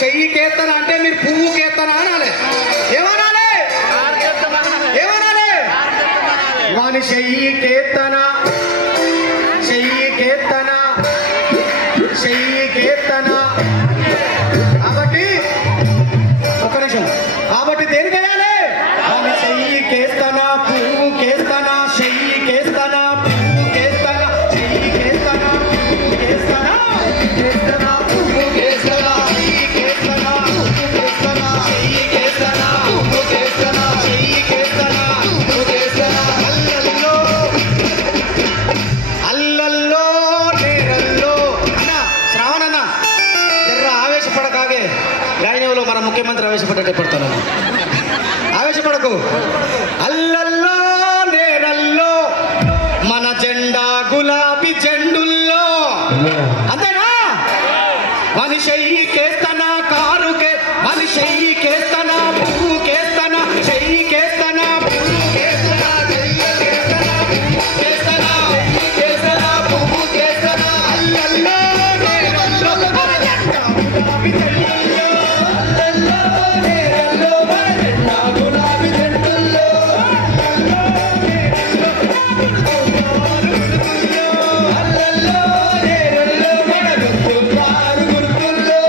చెయ్యి కేతన అంటే మీరు పువ్వు కేతన అనాలి. ఏమనాలి? ఏమనాలి? వాని చెయ్యి కేతన, చెయ్యి కేతన, చెయ్యి కేతన. కాబట్టి ఒక నిమిషం, కాబట్టి దేనికి వేయాలి? వాని చెయ్యి కేతన, పువ్వు కేతన, చెయ్యి కేతన, పువ్వు కేతన, చెయ్యి కేతన, పువ్వు కేతన, కేతన, పువ్వు కేతన, చెయ్యి కేతన, పువ్వు కేతన, చెయ్యి కేతన, పువ్వు కేతన, చెయ్యి కేతన, పువ్వు కేతన. అల్లల్లో అల్లల్లో నేరల్లో అన్న శ్రావణన్న జర్ర ఆవేశపడకాగే గాయనంలో మన ముఖ్యమంత్రి ఆవేశపడ్డట్టే పడతాను. ఆవేశపడకు. అల్లల్లో నేరల్లో మన జెండా గులాబీ జెండుల్లో అంతేనా? మనిషి కేస్తన కారుకే, మనిషి కేస్తన పువ్వు కేస్తన, చెయ్యి కేస్తన, పువ్వు కేస్తన, చెయ్యి కేస్తన, పువ్వు కేస్తన, చెయ్యి కేస్తన, పువ్వు కేస్తన. అల్లల్లో నేరల్లో మన జెండా గులాబీ జెండుల్లో, అల్లల్లో నేరల్లో మన జెండా గులాబీ జెండుల్లో, అల్లల్లో నేరల్లో అల్లల్లో నేరల్లో మన గుర్తున్నారు గుర్తుల్లో.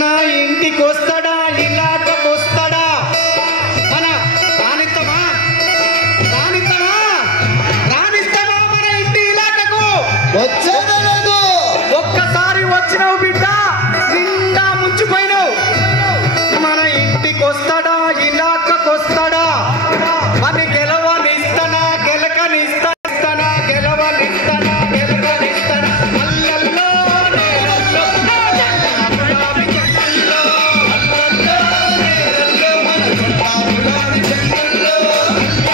నా ఇంటికి వస్తాడా, ఇలాటకు వస్తాడా? మన రానిస్తామా, రానిస్తామా, రానిస్తామా మన ఇంటి ఇలాటకు? వచ్చేదలేదు. ఒక్కసారి వచ్చినావు బిడ్డ, నిండా ముంచిపోయినావు. మన ఇంటికి వస్తాడా, ఇలాటకు వస్తాడా? మన గెలవనిస్తానా, గెలకనిస్తానా, గెలవనిస్తానా, గెలకనిస్తానా? అల్లల్లో నేరల్లో గులాబీ జెండుల్లో, అల్లల్లో నేరల్లో మన జెండా గులాబీ జెండుల్లో,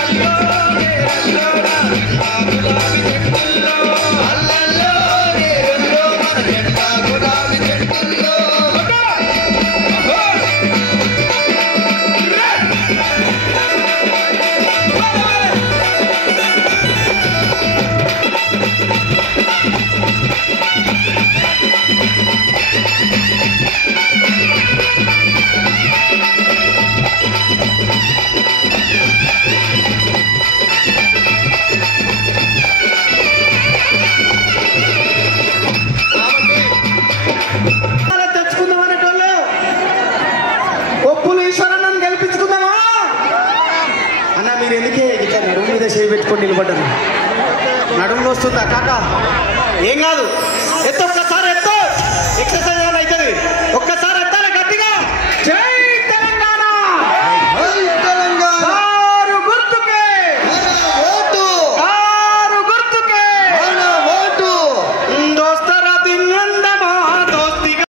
అల్లల్లో నేరల్లో మన జెండా గులాబీ జెండుల్లో, అల్లల్లో నేరల్లో మన జెండా గులాబీ జెండుల్లో. తెచ్చుకుందామనేటోళ్ళు ఒప్పులు ఈశ్వరన్నను గెలిపించుకుందామా అన్న? మీరు ఎందుకే ఇట్లా నడుము మీద చేయి పెట్టుకొని నిలబడ్డారు? నడుములో వస్తుందా కాక? ఏం కాదు, ఎత్తు, ఒక్కసారి ఎత్తు. ఎక్సర్సైజ్